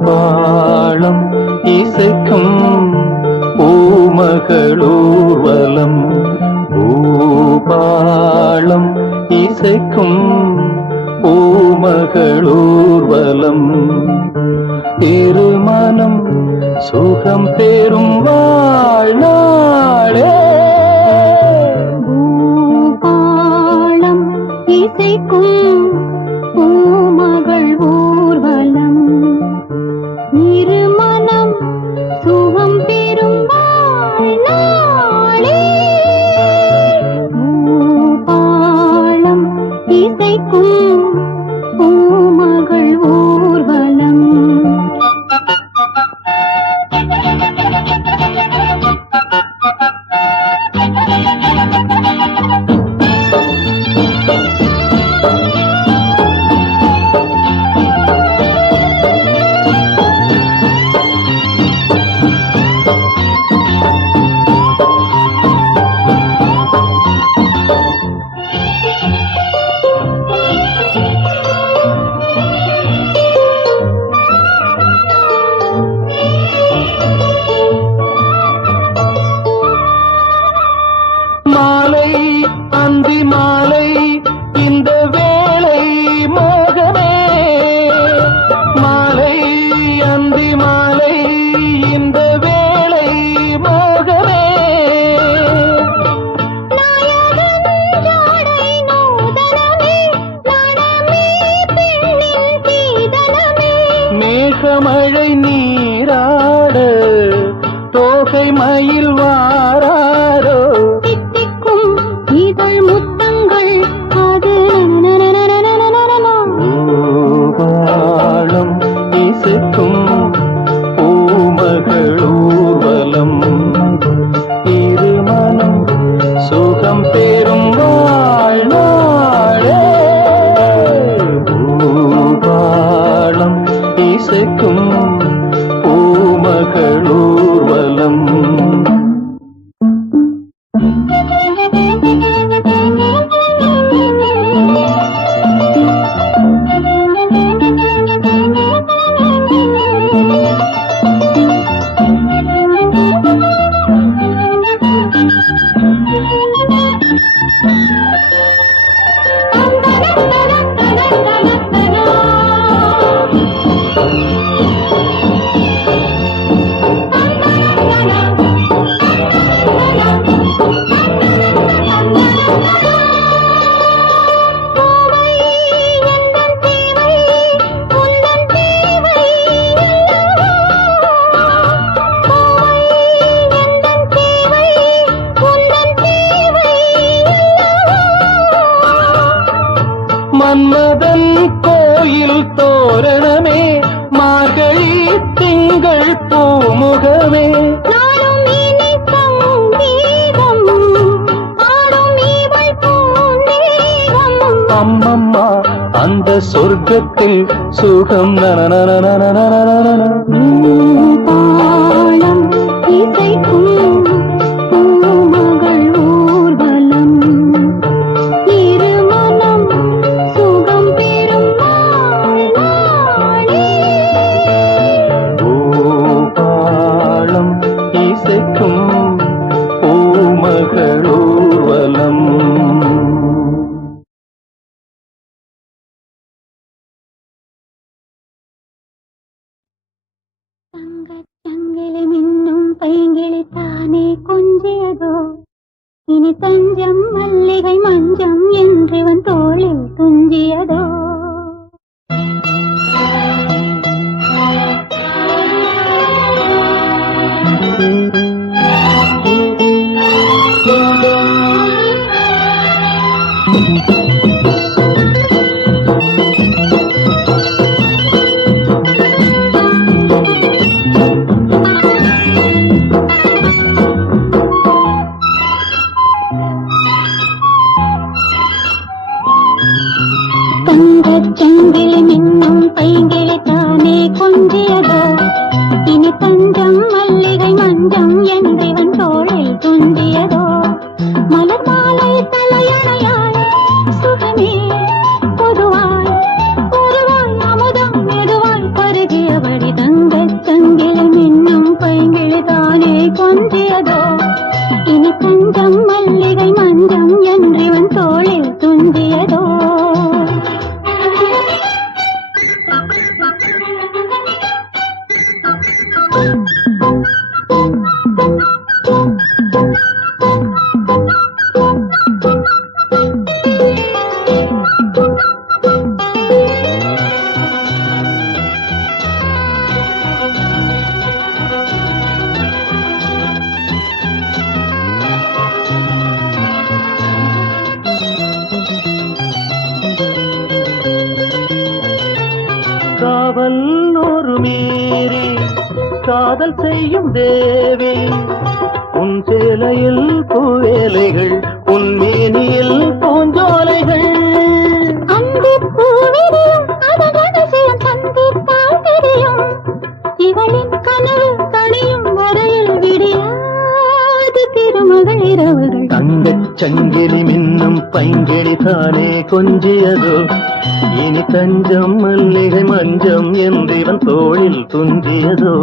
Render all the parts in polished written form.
பூபாளம் இசைக்கும் பூமகளூர்வலம் பூபாளம் இசைக்கும் பூமகளூர்வலம் திருமணம் சுகம் பெறும் வாழ்நாளே பூபாளம் இசைக்கும் பூமகள் ஊர்வலம் இருமனம் சுகம் பெறும் வாழ்நாளே பூபாளம் இசைக்கும் பூமகள் ஊர்வலம் மாலை அந்தி மாலை இந்த வேளை மோகமே மாலை அந்தி மாலை இந்த வேளை மோகமே மேகமழை நீராட தோகை மயில் வாராரோ இதழ் முத்தங்கள் அது பூபாளம் இசைக்கும் பூமகளூர்வலம் இருமனம் சுகம் பெறும் வாழ்நாளே பூபாளம் இசைக்கும் பூமகளூர்வலம் மன்மதன் கோயில் தோரணமே மார்கழி திங்கள் பூமுகமே அம்மம்மா அந்த சொர்க்கத்தில் சுகம் பூபாளம் இசைக்கும் பூமகள் ஊர்வலம் இருமனம் சுகம் பெறும் வாழ்நாளே பூபாளம் இசைக்கும் பூமகளூர்வலம் தங்கச்சங்கிலி மின்னும் பைங்கிளி தானே கொஞ்சியதோ இனி தஞ்சம் மல்லிகை மஞ்சம் என்றிவன் தோளில் துஞ்சியதோ தங்கச்சங்கிலி மின்னும் பைங்கிளி தானே கொஞ்சியதோ இனி தஞ்சம் மல்லிகை மஞ்சம் என்றிவன் தோளில் துஞ்சியதோ மலர் மாலை தலையணையாய் சுகமே பொதுவாய் பொதுவாய் அமுதம் மெதுவாய் பருகியபடி தங்க காவல் நூறு மீறி காதல் செய்யும் தேவி உன் சேலையில் பூவேலைகள் உன் மேனியில் பூஞ்சோலைகள் அன்பு பூவிரியும் அதன் ரகசியம் சந்தித்தால் தெரியும் இவளின் கனவு தனியும் வரையில் விடியாது திருமகள் இரவுகள் தங்கச் சங்கிலி மின்னும் பைங்கிழி தானே கொஞ்சியதோ இனி தஞ்சம் மல்லிகை மஞ்சம் என்றிவன் தோளில் துஞ்சியதோ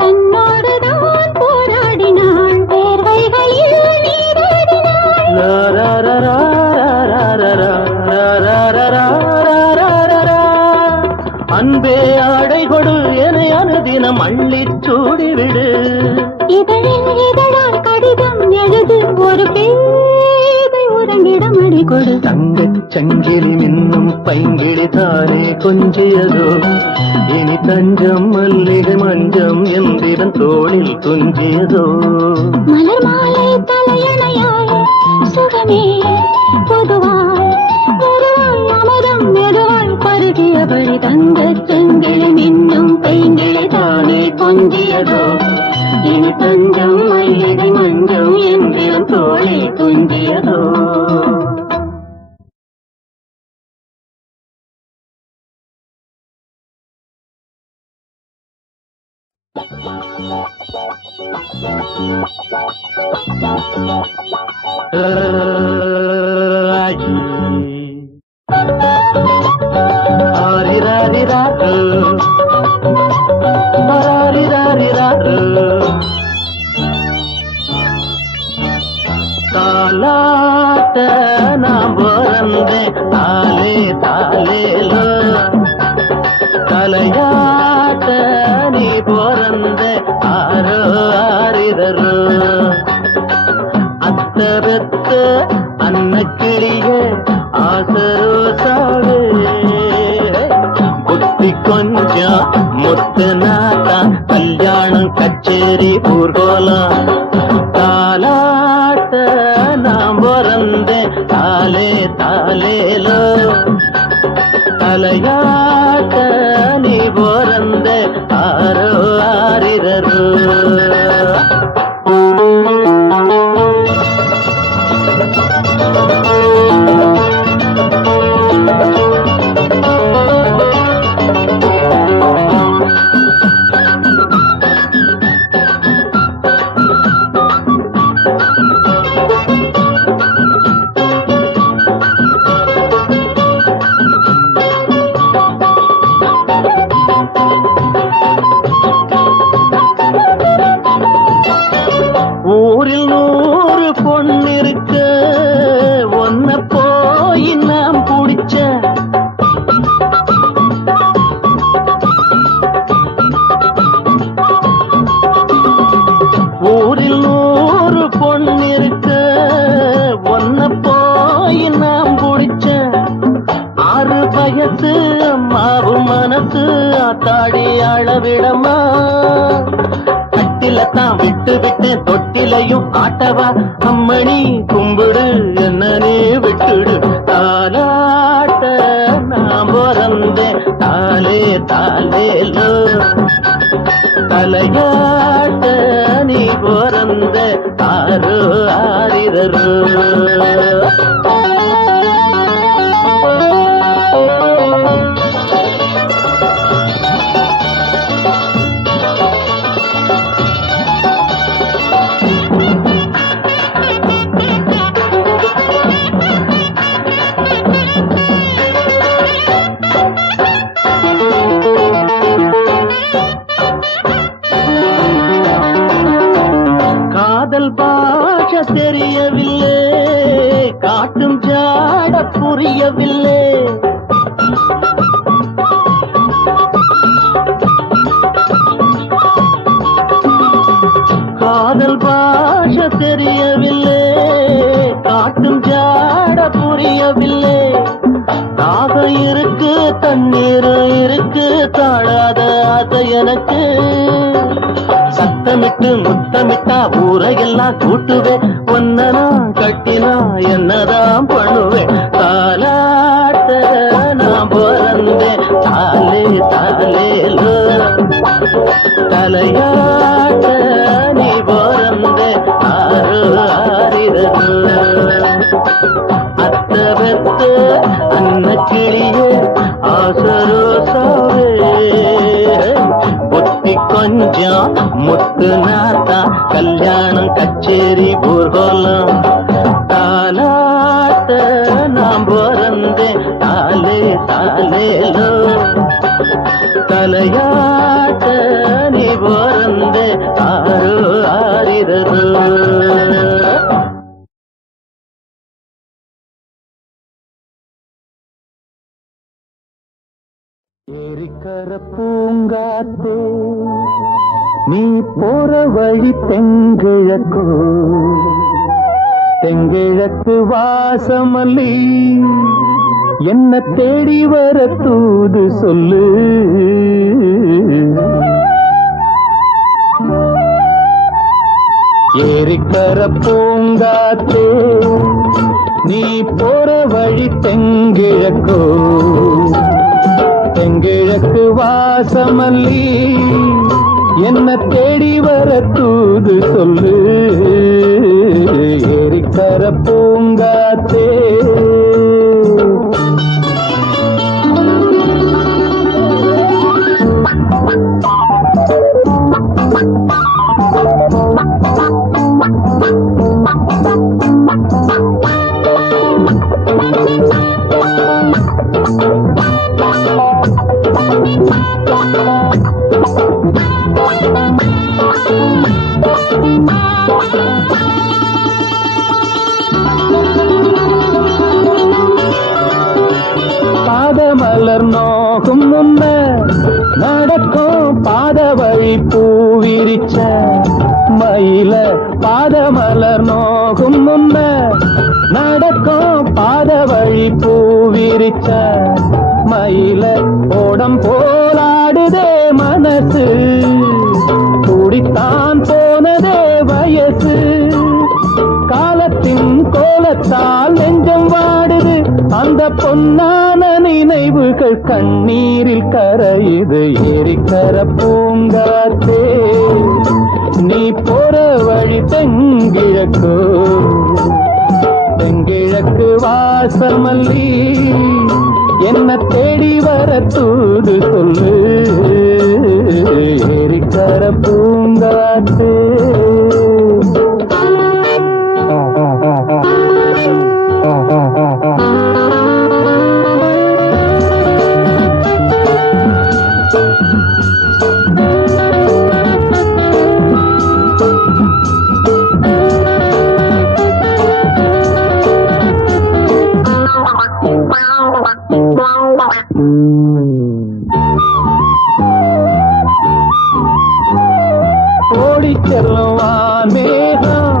தன்னோடுதான் போராடினாள் வேர்வைகளில் நீராடினாள் அன்பே ஆடை கொடு என அனுதினம் அள்ளிச் சூடிவிடு இதழில் இதழால் கடிதம் எழுது ஒரு பேதை உறங்கிடம் அடி கொடு தங்கச் சங்கிலி மின்னும் பைங்கிழி தானே கொஞ்சியதோ இனி தஞ்சம் மல்லிகை மஞ்சம் என்றிவன் தோளில் துஞ்சியதோ மலர் மாலை தலையணையாய் சுகமே பொதுவாய் பொதுவாய் அமரம் மெதுவாய் பருகியபடி தங்கச் சங்கிலி மின்னும் பைங்கிழி தானே கொஞ்சியதோ இனி தஞ்சம் மல்லிகை மஞ்சம் என்றிவன் தோளில் துஞ்சியதோ தாலாட்ட நாம் பிறந்தேன் தாலே தாலேலோ தலையாட்ட நீ பிறந்த ஆரோ ஆரிதரோ அத்தரத்த அன்னக்கிளிய ஆசரோ சாவே புத்தி கொஞ்சம் முத்து நாட்டா கல்யாணம் கச்சேரி ஊர்கோலம் தாலாட்ட நாம் பிறந்த தாலே தாலேலோ தலையாட்ட நீ பிறந்த ஆரோ ஆரிரரோ ஊரில் 100 பொண்ணிருக்க ஒன்ன போய் நாம் புடிச்ச ஊரில் 100 பொண்ணிருக்க ஒன்ன போய் நாம் புடிச்ச 6 வயசு அம்மாவும் மனசு ஆத்தாடி அளவிடமா தான் விட்டு விட்டேன் தொட்டிலையும் ஆட்டவா அம்மணி கும்பிடு என்னனே விட்டுடு தாலாட்ட நான் பிறந்தேன் தாலே தாலே தாலேலோ தலையாட்ட நீ பிறந்த ஆரோ ஆரிரரோ காதல் பாஷ தெரியவில்லை காட்டும் ஜாட புரியவில்லை காதல் பாஷ தெரியவில்லை காட்டும் ஜாட புரியவில்லை தாக இருக்கு தண்ணீர் இருக்கு தாழாத ஆசை எனக்கு சத்தமிட்டு முத்தமிட்டா ஊரையெல்லாம் கூட்டுவேன் ஒன்னனா கட்டினா என்னதான் பண்ணுவேன் தாலாட்ட நான் பிறந்தேன் தாலே தாலேலோ தலையாட்ட நீ பிறந்தேன் ஆறு ஆரிரோ அத்த பெத்த அன்ன கிளியே ஆசரோசாவே புத்தி கொஞ்சம் முத்து நாத்தா கல்யாணம் கச்சேரி ஊர்கோலம் தாலாட்ட நாம் பிறந்தேன் தாலே தாலேலோ தலையாட்ட நீ பிறந்தேன் ஆரோ ஆரிரரோ ஏரிக்கர பூங்காத்தே நீ போற வழி தெங்கிழக்கோ தெங்கிழக்கு வாசமல்லி என்ன தேடி வர தூது சொல்லு ஏரிக்கர பூங்காத்தே நீ போற வழி தெங்கிழக்கோ தெங்கிழக்கு வாசமல்லி என்ன தேடி வர தூது சொல்லு ஏரிக்கர பூங்காத்தே பாதமலர் நோகும் முன்ன நடக்கும் பாத வழி பூவிரிச்ச மயில பாதமலர் நோகும் முன்ன நடக்கும் பாத வழி பூவிரிச்ச மயில ஓடம் போலாடுதே மனசு கூடித்தான் போனதே வயசு காலத்தின் கோலத்தால் நெஞ்சம் வாடுது அந்த பொன்னான நினைவுகள் கண்ணீரில் கரையுது ஏரிக்கர பூங்காத்தே நீ போற வழி தெங்கிழக்கோ தெங்கிழக்கு வாசமல்லி என்ன தேடி வர தூது சொல்லு ஏரிக்கர பூங்காத்தே ஓடிச் செல்லும் மேகம்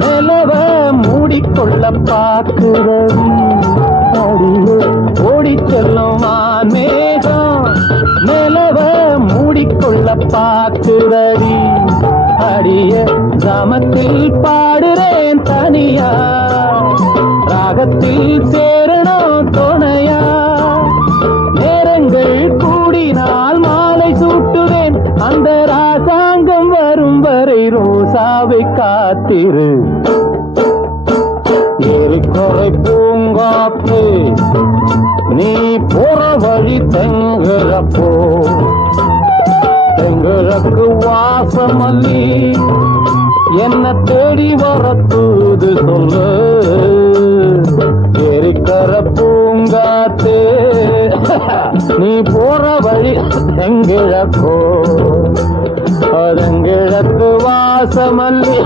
நிலவ மூடிக்கொள்ள பார்க்கிறது அடியே ஓடிச் செல்லும் மேகம் நிலவ மூடிக்கொள்ள பார்க்கிறடி அடிய கிராமத்தில் பாடுறேன் தனியா ராகத்தில் சேரணும் துணையா நேரங்கள் கூடி காத்திரு ஏரிக்கரை பூங்காத்து நீ போற வழி தெங்கிழப்போ தெங்கிழக்கு வாசமல்லி என்ன தேடி வர தூது சொல்லு ஏரிக்கரை பூங்காத்து நீ போற வழி தெங்கிழப்போ அதங்கிழக்கு வாசமல்லி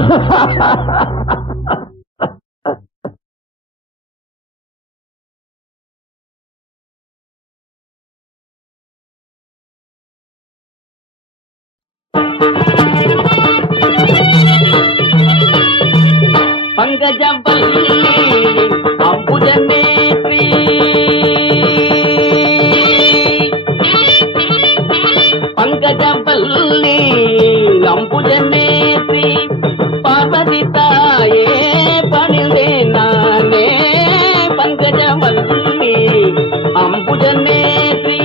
பங்கஜவல்லி அம்புஜநேத்ரி பங்கஜவல்லி அம்புஜநேத்ரி பார்வதி தாயே பணிந்தேன் நானே பங்கஜவல்லி அம்புஜநேத்ரி.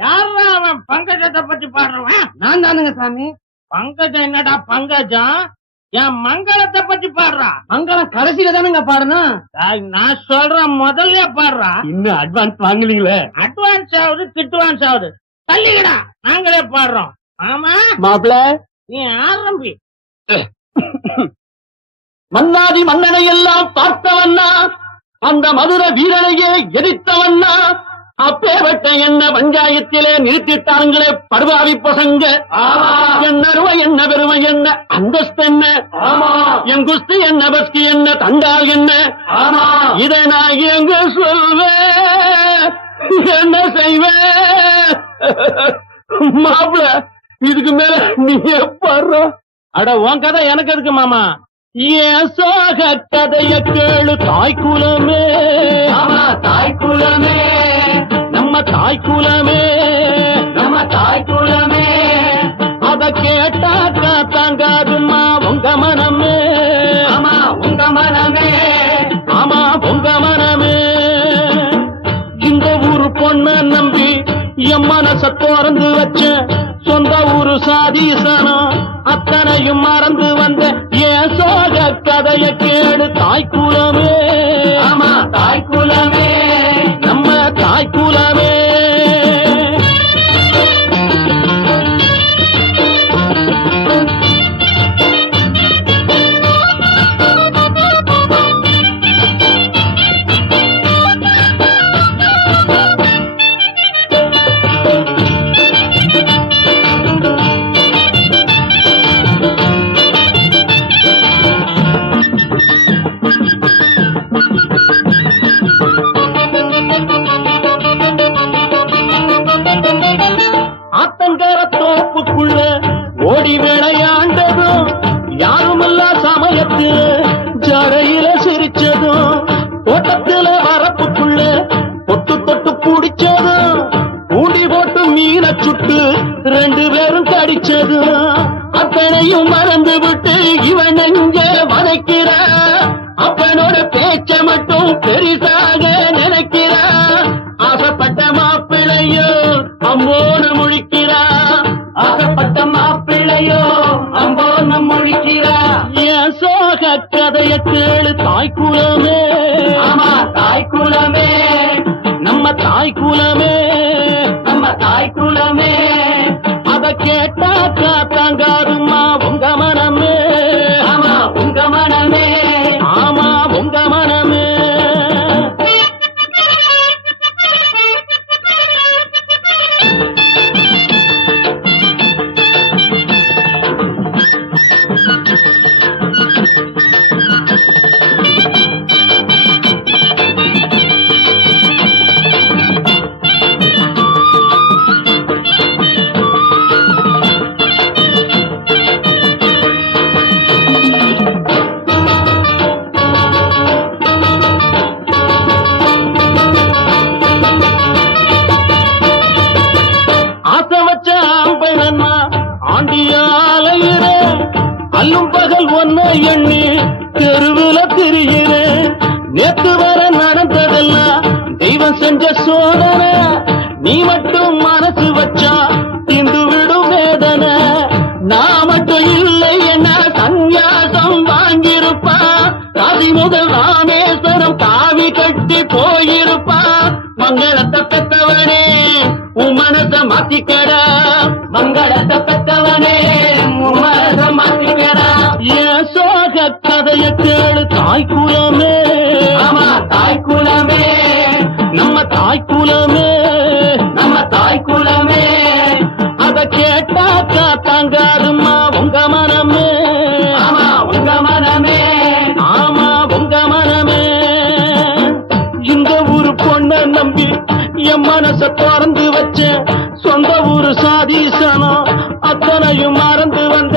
யாரா அவன் பங்கஜத்தை பத்தி பாடுறவன்? நான் தானுங்க சாமி. பங்கஜம் என்னடா பங்கஜம்? என் மங்களத்தை பத்தி பாடுறா. மங்களம் கடைசியில தானுங்க பாடணும். நான் சொல்றேன் முதல்ல பாடுறா. இன்னும் அட்வான்ஸ் வாங்கலீங்களே. அட்வான்ஸ் ஆகுது கிட்வான்ஸ் ஆகுது. தள்ளிக்கடா, நாங்களே பாடுறோம். ஆமா மாப்பிள நீ ஆரம்பி. மன்னாதி மன்னனை எல்லாம் பார்த்தவன்னா அந்த மதுர வீரனையே எதிர்த்தவன்னா அப்பேவட்ட என்ன பஞ்சாயத்திலே நிறுத்திட்டாங்களே படுவாவி பசங்க. என்ன அருமை என்ன பெருமை என்ன அந்தஸ்து என்ன என் குஸ்தி என்ன பஸ்கி என்ன தண்டால் என்ன இதை நான் எங்க சொல்வேன் என்ன செய்வேன்? மாப்பிள இதுக்கு மேல நீ பாடுற. அட உன் கதை எனக்கு இருக்கு மாமா. ஏன் சோக கதைய கேளு தாய்க்குலமே. தாய்க்குலமே நம்ம தாய்க்குலமே நம்ம தாய்க்குலமே. அத கேட்டாக்கா தாங்காதுமா உங்க மனமே. ஆமா உங்க மனமே. ஆமா உங்க மனமே. இந்த ஊரு பொண்ண நம்பி என் மனச திறந்து வச்ச சொந்த ஊரு சாதீசனம் அத்தனையும் மறந்து வந்த ஏன் சோக கதைய கேடு தாய்க்குலமே. ஆமா தாய்க்குலமே நம்ம தாய்க்குலமே. ஆத்தங்கர தோப்புக்குள்ள ஓடி விளையாண்டதும் யாருமல்ல சமயத்துல ஜடையில சிரிச்சதும் தோட்டத்துல வரப்புக்குள்ள தொட்டு தொட்டு பிடிச்சதும் ஊடி போட்டு மீன சுட்டு 2 பேரும் கடிச்சதும் அத்தனையும் மறந்து விட்டு இவன் நெஞ்ச வதைக்கிற அப்பனோட பேச்ச மட்டும் பெரிசாக நினைக்கிற ஆசைப்பட்ட மாப்பிள்ளையோ அம்போடு முழிக்கிறா. ஆசைப்பட்ட மாப்பிள்ளையோ அம்போன்னு முழிக்கிறா. என் சோக கதைய கேளு தாய்க்குலமே. ஆமா தாய்க்குலமே நம்ம தாய்க்குலமே. நம்ம தாய்க்குலமே. அத கேட்டாக்கா தாங்காதுமா உங்க மனமே. ஆமா உங்க மனமே. ஆமா உங்க மனமே. ஆசை வச்ச ஆம்பளன்னா ஆண்டியாலையிற அல்லும் பகல் ஒன்ன எண்ணி தெருவுல திரியிற. நேத்து வர நடந்ததெல்லாம் தெய்வம் செஞ்ச சோதனை. நீ மட்டும் மனசு வச்சா திண்டு விடும் வேதனை. நான் மட்டும் இல்லை என்ன போயிருப்பான் மங்களத்தை பெத்தவனே உன் மனச மாத்திக்கடா மங்களத்தை பெத்தவனே உன் மனச மாத்திக்கடா என் சோக கதைய கேளு தாய்க்குலமே ஆமா தாய்க்குலமே நம்ம தாய்க்குலமே நம்ம தாய்க்குலமே அத கேட்டாக்கா தாங்காதுமா உங்க மனமே ஆமா உங்க மனமே ஆமா உங்க மனமே இந்த ஊரு பொண்ண நம்பி என் மனச திறந்து வச்ச சொந்த ஊரு சாதீசனம் அத்தனையும் மறந்து வந்த